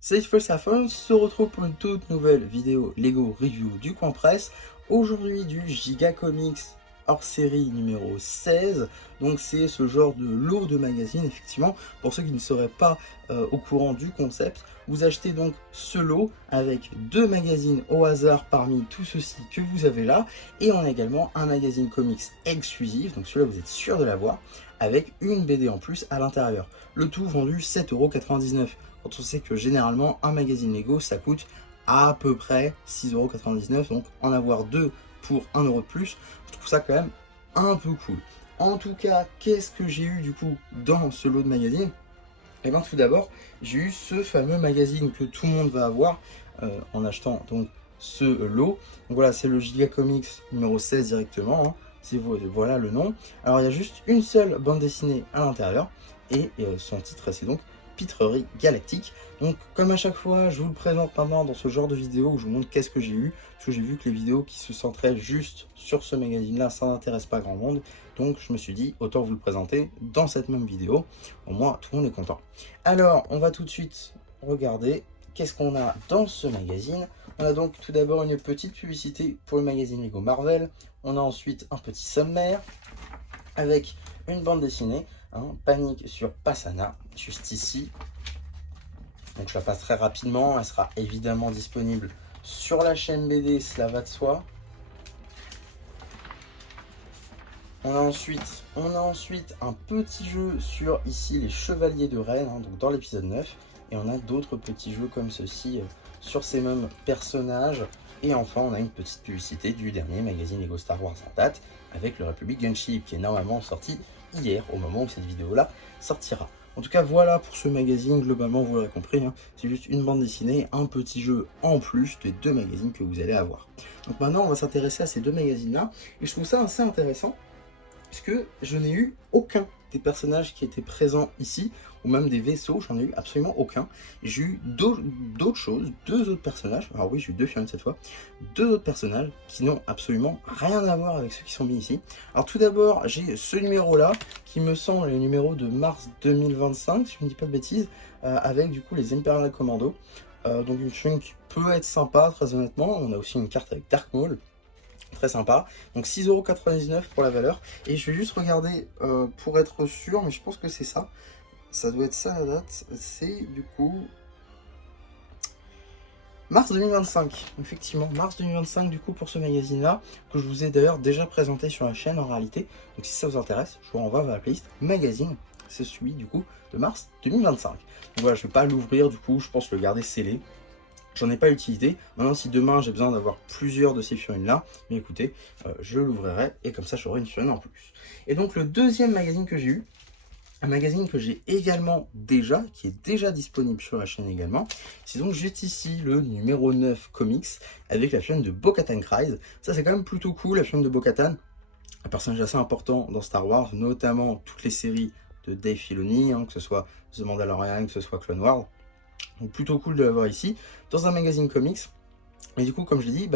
C'est First se retrouve pour une toute nouvelle vidéo Lego Review du Coin Presse. Aujourd'hui du Giga Comics hors série numéro 16. Donc c'est ce genre de lot de magazines, effectivement. Pour ceux qui ne seraient pas au courant du concept, vous achetez donc ce lot avec deux magazines au hasard parmi tout ceci que vous avez là. Et on a également un magazine comics exclusif, donc celui-là vous êtes sûr de l'avoir, avec une BD en plus à l'intérieur. Le tout vendu 7,99 €. Quand on sait que généralement un magazine Lego ça coûte à peu près 6,99 €, donc en avoir deux pour 1 € de plus, je trouve ça quand même un peu cool. En tout cas, qu'est-ce que j'ai eu du coup dans ce lot de magazines? Et bien tout d'abord, j'ai eu ce fameux magazine que tout le monde va avoir en achetant donc ce lot. Donc voilà, c'est le Giga Comics numéro 16 directement, hein. Voilà le nom. Alors il y a juste une seule bande dessinée à l'intérieur et son titre c'est donc Pitrerie Galactique. Donc comme à chaque fois, je vous le présente maintenant dans ce genre de vidéo où je vous montre qu'est-ce que j'ai eu, parce que j'ai vu que les vidéos qui se centraient juste sur ce magazine-là, ça n'intéresse pas grand monde. Donc je me suis dit, autant vous le présenter dans cette même vidéo. Au moins, tout le monde est content. Alors, on va tout de suite regarder qu'est-ce qu'on a dans ce magazine. On a donc tout d'abord une petite publicité pour le magazine Lego Marvel. On a ensuite un petit sommaire avec une bande dessinée, hein, Panique sur Passana, juste ici. Donc je la passe très rapidement, elle sera évidemment disponible sur la chaîne BD, cela va de soi. On a ensuite un petit jeu sur ici les Chevaliers de Rennes, hein, donc dans l'épisode 9. Et on a d'autres petits jeux comme ceci sur ces mêmes personnages. Et enfin, on a une petite publicité du dernier magazine Lego Star Wars en date avec le Republic Gunship qui est normalement sorti hier au moment où cette vidéo-là sortira. En tout cas, voilà pour ce magazine. Globalement, vous l'aurez compris, hein, c'est juste une bande dessinée, un petit jeu en plus des deux magazines que vous allez avoir. Donc maintenant, on va s'intéresser à ces deux magazines-là. Et je trouve ça assez intéressant, puisque je n'ai eu aucun des personnages qui étaient présents ici, ou même des vaisseaux, j'en ai eu absolument aucun. J'ai eu d'autres choses, deux autres personnages, alors oui j'ai eu deux figurines cette fois, deux autres personnages qui n'ont absolument rien à voir avec ceux qui sont mis ici. Alors tout d'abord j'ai ce numéro là, qui me semble le numéro de mars 2025, si je ne dis pas de bêtises, avec du coup les Imperial Commando. Donc une figurine qui peut être sympa très honnêtement. On a aussi une carte avec Dark Maul, très sympa. Donc 6,99 € pour la valeur. Et je vais juste regarder pour être sûr, mais je pense que c'est ça. Ça doit être ça la date. C'est du coup mars 2025. Effectivement, mars 2025 du coup pour ce magazine-là, que je vous ai d'ailleurs déjà présenté sur la chaîne en réalité. Donc si ça vous intéresse, je vous renvoie vers la playlist magazine. C'est celui du coup de mars 2025. Donc voilà, je ne vais pas l'ouvrir du coup, je pense le garder scellé. J'en ai pas utilisé. Maintenant, si demain j'ai besoin d'avoir plusieurs de ces figurines là, mais écoutez, je l'ouvrirai et comme ça j'aurai une figurine en plus. Et donc le deuxième magazine que j'ai eu, un magazine que j'ai également déjà, qui est déjà disponible sur la chaîne également, c'est donc juste ici le numéro 9 comics avec la figurine de Bo-Katan Kryze. Ça c'est quand même plutôt cool, la figurine de Bo-Katan, un personnage assez important dans Star Wars, notamment toutes les séries de Dave Filoni, hein, que ce soit The Mandalorian, que ce soit Clone Wars. Donc plutôt cool de l'avoir ici, dans un magazine comics. Et du coup, comme je l'ai dit,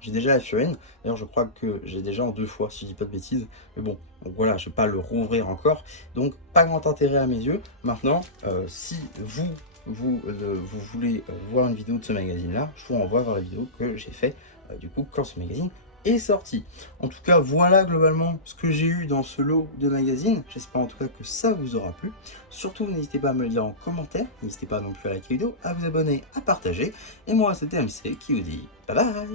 j'ai déjà la figurine. D'ailleurs, je crois que j'ai déjà en deux fois, si je dis pas de bêtises. Mais bon, donc voilà, je vais pas le rouvrir encore. Donc, pas grand intérêt à mes yeux. Maintenant, si vous voulez voir une vidéo de ce magazine-là, je vous renvoie vers la vidéo que j'ai fait, du coup, quand ce magazine est sorti. En tout cas, voilà globalement ce que j'ai eu dans ce lot de magazines. J'espère en tout cas que ça vous aura plu. Surtout, n'hésitez pas à me le dire en commentaire. N'hésitez pas non plus à liker la vidéo, à vous abonner, à partager. Et moi, c'était MC qui vous dit bye bye.